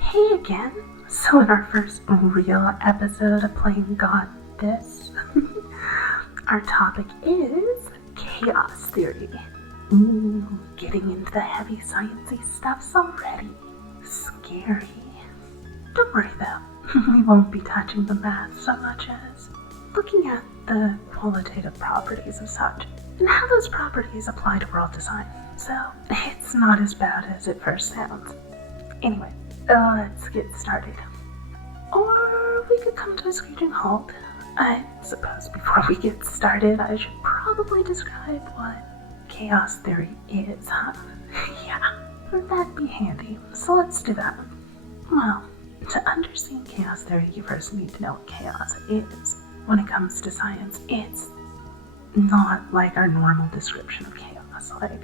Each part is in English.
Hey again! So in our first real episode of playing God This, our topic is chaos theory. Ooh, getting into the heavy sciencey stuff's already scary. Don't worry though, we won't be touching the math so much as looking at the qualitative properties of such and how those properties apply to world design. So it's not as bad as it first sounds. Anyway, let's get started. Or we could come to a screeching halt. I suppose before we get started, I should probably describe what chaos theory is, huh? Yeah, that'd be handy. So let's do that. Well, to understand chaos theory, you first need to know what chaos is. When it comes to science, it's not like our normal description of chaos. Like,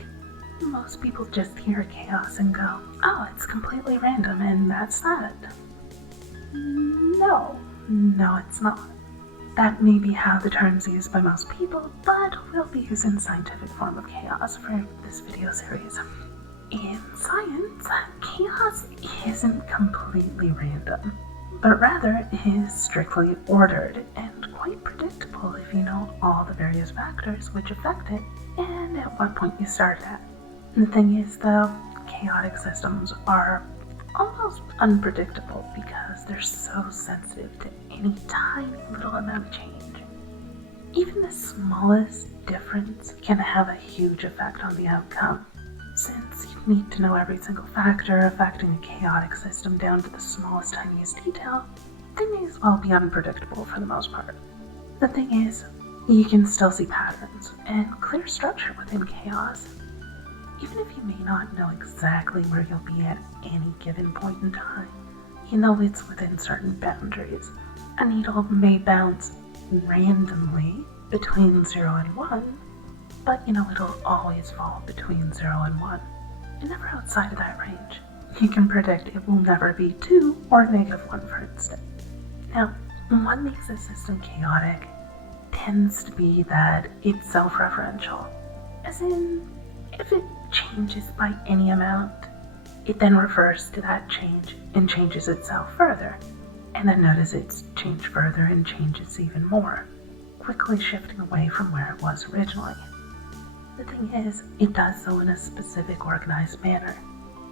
most people just hear chaos and go, oh, it's completely random and that's that. No, it's not. That may be how the term's used by most people, but we'll be using scientific form of chaos for this video series. In science, chaos isn't completely random, but rather is strictly ordered and quite predictable if you know all the various factors which affect it and at what point you start at. The thing is, though, chaotic systems are almost unpredictable because they're so sensitive to any tiny little amount of change. Even the smallest difference can have a huge effect on the outcome. Since you need to know every single factor affecting a chaotic system down to the smallest, tiniest detail, they may as well be unpredictable for the most part. The thing is, you can still see patterns and clear structure within chaos. Even if you may not know exactly where you'll be at any given point in time, you know it's within certain boundaries. A needle may bounce randomly between 0 and 1, but you know it'll always fall between 0 and 1, and never outside of that range. You can predict it will never be 2 or -1, for instance. Now, what makes a system chaotic tends to be that it's self-referential, as in, if it changes by any amount, it then refers to that change and changes itself further, and then notice it's changed further and changes even more, quickly shifting away from where it was originally. The thing is, it does so in a specific organized manner.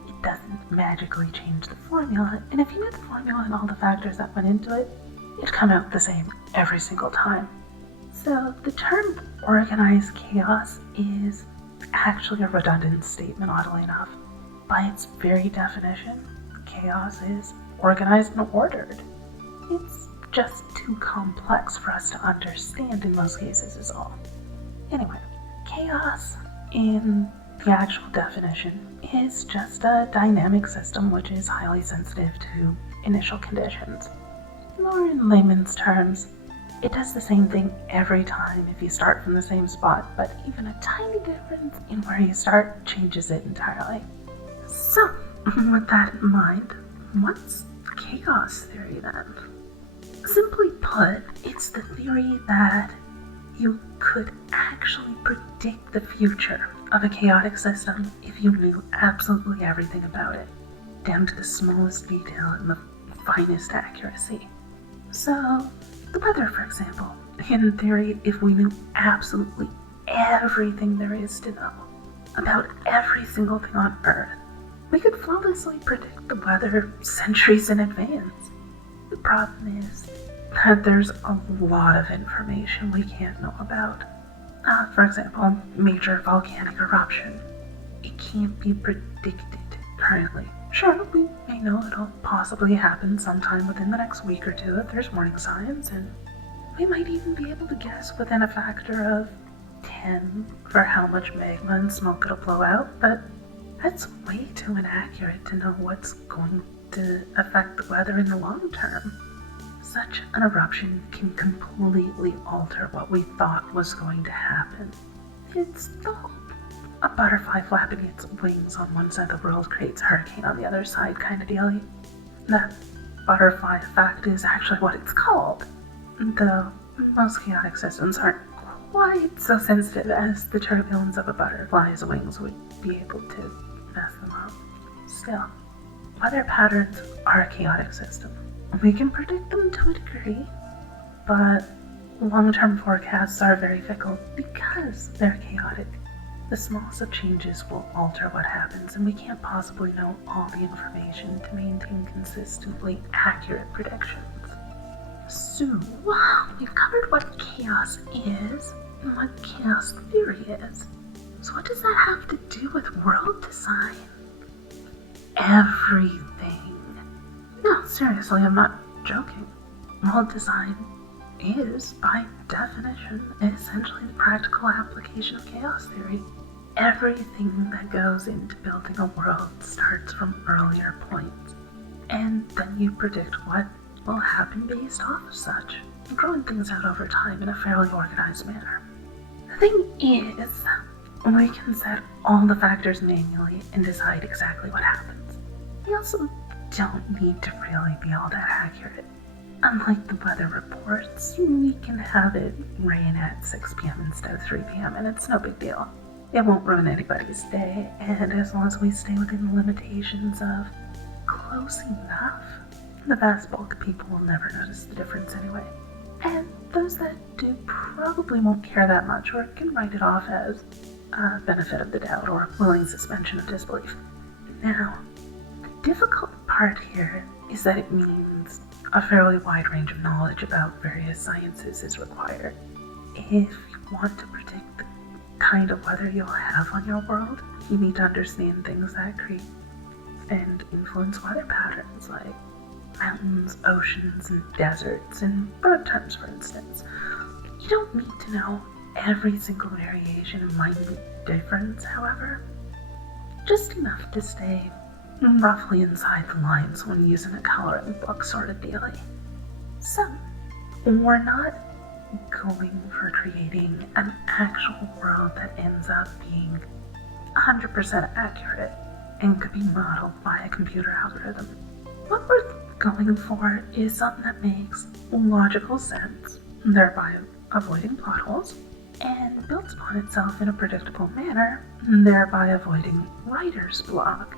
It doesn't magically change the formula, and if you knew the formula and all the factors that went into it, it'd come out the same every single time. So the term organized chaos is actually a redundant statement, oddly enough. By its very definition, chaos is organized and ordered. It's just too complex for us to understand in most cases is all. Anyway, chaos, in the actual definition, is just a dynamic system which is highly sensitive to initial conditions. Or in layman's terms, it does the same thing every time if you start from the same spot, but even a tiny difference in where you start changes it entirely. So, with that in mind, what's chaos theory then? Simply put, it's the theory that you could actually predict the future of a chaotic system if you knew absolutely everything about it, down to the smallest detail and the finest accuracy. So, the weather, for example. In theory, if we knew absolutely everything there is to know about every single thing on Earth, we could flawlessly predict the weather centuries in advance. The problem is that there's a lot of information we can't know about. For example, major volcanic eruption. It can't be predicted currently. Sure, we may know it'll possibly happen sometime within the next week or two if there's warning signs, and we might even be able to guess within a factor of 10 for how much magma and smoke it'll blow out, but that's way too inaccurate to know what's going to affect the weather in the long term. Such an eruption can completely alter what we thought was going to happen. It's the whole a butterfly flapping its wings on one side of the world creates a hurricane on the other side kind of deal. That butterfly effect is actually what it's called, though most chaotic systems aren't quite so sensitive as the turbulence of a butterfly's wings would be able to mess them up. Still, weather patterns are a chaotic system. We can predict them to a degree, but long-term forecasts are very fickle because they're chaotic. The smallest of changes will alter what happens, and we can't possibly know all the information to maintain consistently accurate predictions. So, we've covered what chaos is and what chaos theory is. So what does that have to do with world design? Everything. No, seriously, I'm not joking. World design is, by definition, essentially the practical application of chaos theory. Everything that goes into building a world starts from earlier points, and then you predict what will happen based off of such, growing things out over time in a fairly organized manner. The thing is, we can set all the factors manually and decide exactly what happens. We also don't need to really be all that accurate. Unlike the weather reports, we can have it rain at 6 p.m. instead of 3 p.m. and it's no big deal. It won't ruin anybody's day, and as long as we stay within the limitations of close enough, the vast bulk of people will never notice the difference anyway. And those that do probably won't care that much or can write it off as a benefit of the doubt or a willing suspension of disbelief. Now, the difficult part here is that it means a fairly wide range of knowledge about various sciences is required. If you want to predict the kind of weather you'll have on your world, you need to understand things that create and influence weather patterns like mountains, oceans, and deserts in broad terms, for instance. You don't need to know every single variation and minute difference, however. Just enough to stay roughly inside the lines when using a coloring book sort of dealy. So, we're not going for creating an actual world that ends up being 100% accurate and could be modeled by a computer algorithm. What we're going for is something that makes logical sense, thereby avoiding plot holes, and builds upon itself in a predictable manner, thereby avoiding writer's block.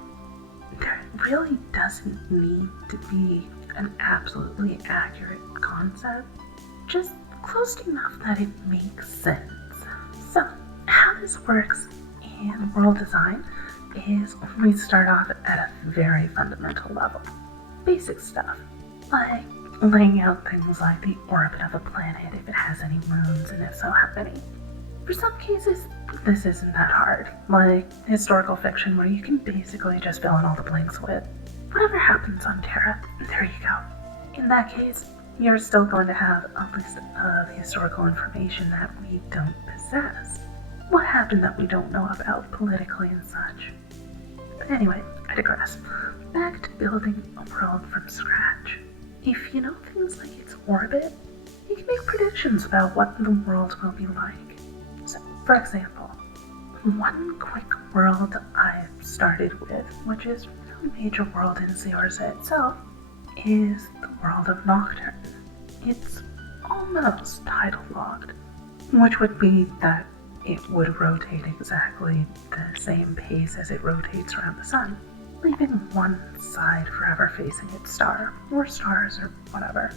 There really doesn't need to be an absolutely accurate concept, just close enough that it makes sense. So, how this works in world design is we start off at a very fundamental level. Basic stuff, like laying out things like the orbit of a planet, if it has any moons, and if so, how many. For some cases, this isn't that hard, like historical fiction where you can basically just fill in all the blanks with whatever happens on Terra. There you go. In that case, you're still going to have a list of historical information that we don't possess. What happened that we don't know about politically and such. But anyway, I digress. Back to building a world from scratch. If you know things like its orbit, you can make predictions about what the world will be like. So, for example, one quick world I've started with, which is a major world in Saorsa itself, is the world of Nocturne. It's almost tidal locked, which would be that it would rotate exactly the same pace as it rotates around the sun, leaving one side forever facing its star, or stars, or whatever,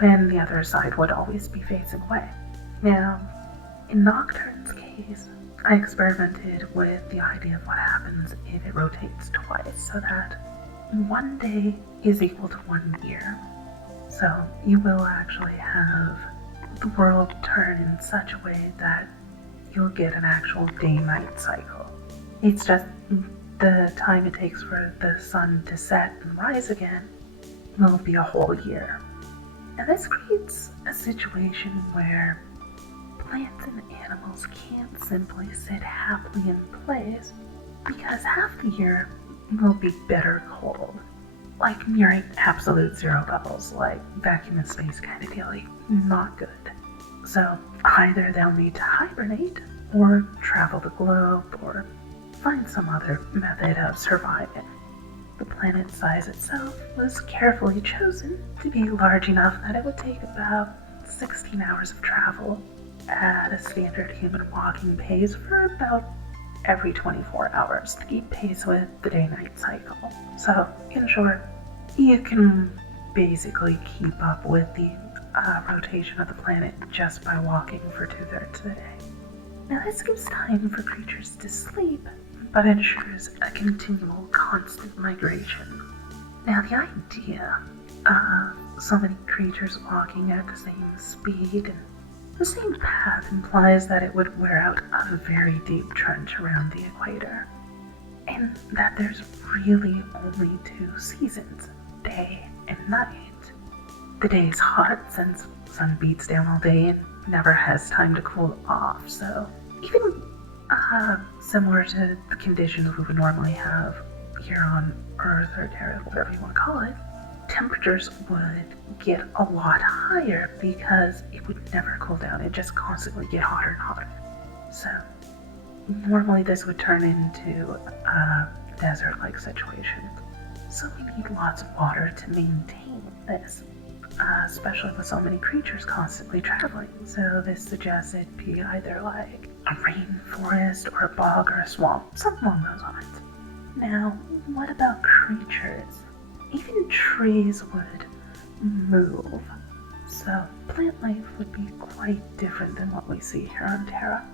and the other side would always be facing away. Now, in Nocturne's case, I experimented with the idea of what happens if it rotates twice, so that one day is equal to 1 year. So you will actually have the world turn in such a way that you'll get an actual day-night cycle. It's just the time it takes for the sun to set and rise again will be a whole year. And this creates a situation where plants and animals can't simply sit happily in place because half the year will be bitter cold, like nearing absolute zero levels, like vacuum in space kind of deal. Not good. So either they'll need to hibernate, or travel the globe, or find some other method of surviving. The planet's size itself was carefully chosen to be large enough that it would take about 16 hours of travel at a standard human walking pace for about every 24 hours to keep pace with the day-night cycle. So, in short, you can basically keep up with the rotation of the planet just by walking for 2/3 of the day. Now, this gives time for creatures to sleep, but ensures a continual, constant migration. Now, the idea of so many creatures walking at the same speed and the same path implies that it would wear out a very deep trench around the equator, and that there's really only 2 seasons, day and night. The day is hot since the sun beats down all day and never has time to cool off, so even similar to the conditions we would normally have here on Earth or Terra, whatever you want to call it, temperatures would get a lot higher because it would never cool down. It'd just constantly get hotter and hotter. So normally this would turn into a desert-like situation. So we need lots of water to maintain this, especially with so many creatures constantly traveling. So this suggests it'd be either like a rainforest or a bog or a swamp, something along those lines. Now, what about creatures? Even trees would move, so plant life would be quite different than what we see here on Terra.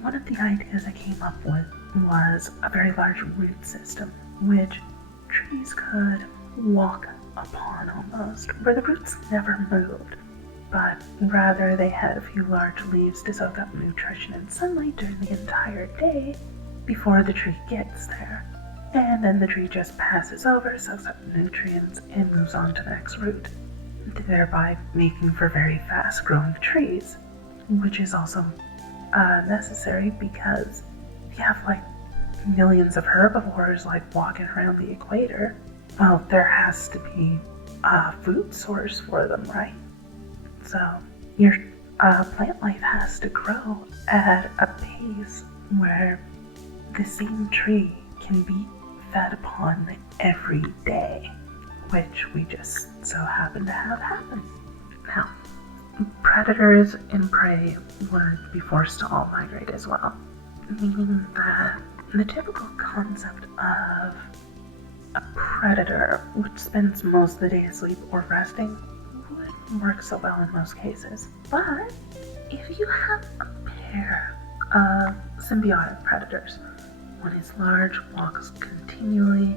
One of the ideas I came up with was a very large root system, which trees could walk upon almost, where the roots never moved, but rather they had a few large leaves to soak up nutrition and sunlight during the entire day before the tree gets there. And then the tree just passes over, soaks up nutrients, and moves on to the next root, thereby making for very fast-growing trees, which is also necessary because if you have like millions of herbivores like walking around the equator, well, there has to be a food source for them, right? So your plant life has to grow at a pace where the same tree can be fed upon every day, which we just so happen to have happen. Now, predators and prey would be forced to all migrate as well, meaning that the typical concept of a predator, which spends most of the day asleep or resting, wouldn't work so well in most cases. But if you have a pair of symbiotic predators, one is large, walks continually,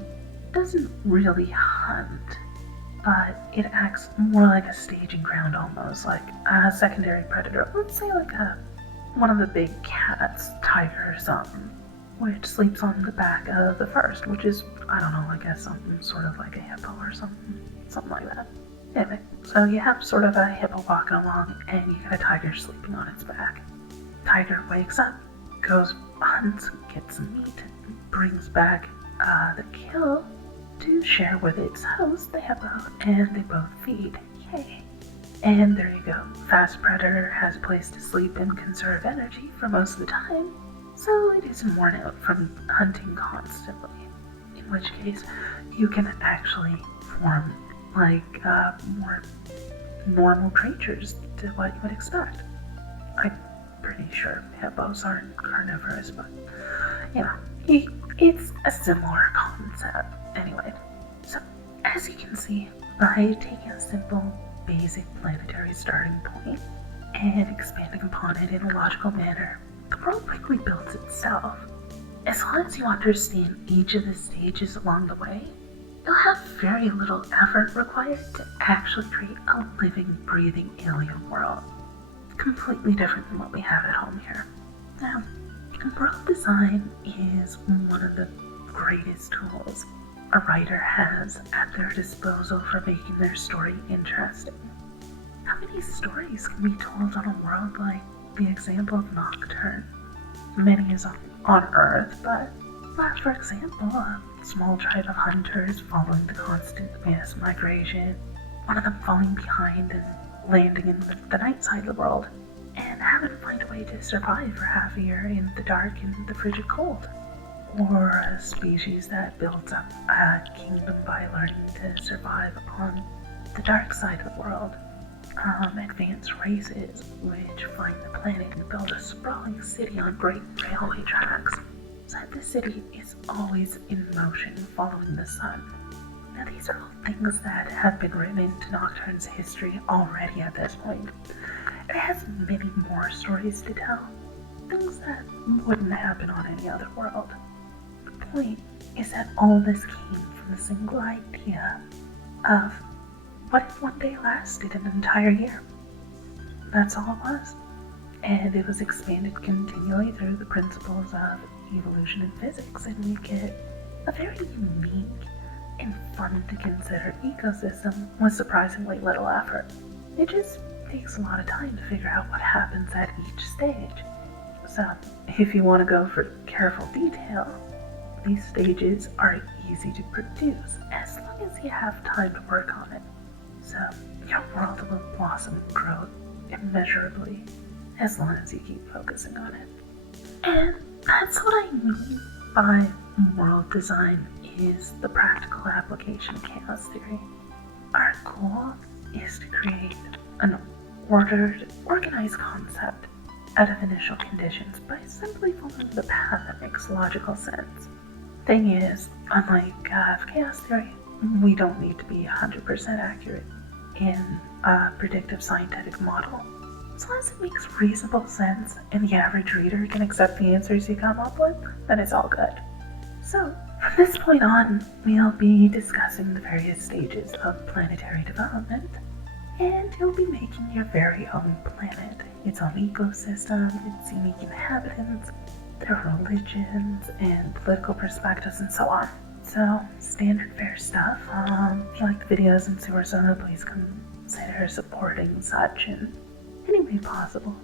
doesn't really hunt, but it acts more like a staging ground almost, like a secondary predator. Let's say like one of the big cats, tiger or something, which sleeps on the back of the first, which is, I don't know, I guess something sort of like a hippo or something like that. Anyway, so you have sort of a hippo walking along, and you got a tiger sleeping on its back. Tiger wakes up, goes, hunts, gets some meat, and brings back the kill to share with its host, the hippo, and they both feed. Yay! And there you go. Fast predator has a place to sleep and conserve energy for most of the time, so it isn't worn out from hunting constantly. In which case, you can actually form like more normal creatures to what you would expect. I'm pretty sure hippos aren't carnivorous, but it's a similar concept. Anyway, so as you can see, by taking a simple, basic planetary starting point and expanding upon it in a logical manner, the world quickly builds itself. As long as you understand each of the stages along the way, you'll have very little effort required to actually create a living, breathing alien world. Completely different than what we have at home here. Now, world design is one of the greatest tools a writer has at their disposal for making their story interesting. How many stories can be told on a world like the example of Nocturne? Many is on Earth, but for example, a small tribe of hunters following the constant mass migration, one of them falling behind and landing in the night side of the world, and having to find a way to survive for half a year in the dark and the frigid cold. Or a species that builds up a kingdom by learning to survive on the dark side of the world. advanced races which find the planet and build a sprawling city on great railway tracks, so that the city is always in motion following the sun. Now these are all things that have been written into Nocturne's history already at this point. It has many more stories to tell, things that wouldn't happen on any other world. The point is that all this came from the single idea of what if one day lasted an entire year? That's all it was. And it was expanded continually through the principles of evolution and physics, and we get a very unique and fun to consider ecosystem with surprisingly little effort. It just takes a lot of time to figure out what happens at each stage. So, if you want to go for careful detail, these stages are easy to produce as long as you have time to work on it. So, your world will blossom and grow immeasurably as long as you keep focusing on it. And that's what I mean by world design is the practical application of chaos theory. Our goal is to create an ordered, organized concept out of initial conditions by simply following the path that makes logical sense. Thing is, unlike chaos theory, we don't need to be 100% accurate in a predictive scientific model. As long as it makes reasonable sense and the average reader can accept the answers you come up with, then it's all good. So, from this point on, we'll be discussing the various stages of planetary development, and you'll be making your very own planet, its own ecosystem, its unique inhabitants, their religions, and political perspectives, and so on. So, standard fare stuff. If you like the videos in Saorsa, please consider supporting such in any way possible.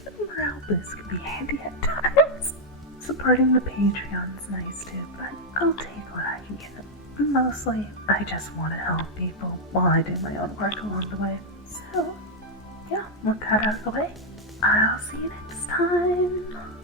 Even morale boost can be handy at times. Supporting the Patreon's nice too, but I'll take what I can get. Mostly, I just want to help people while I do my own work along the way. So, yeah, with that out of the way, I'll see you next time.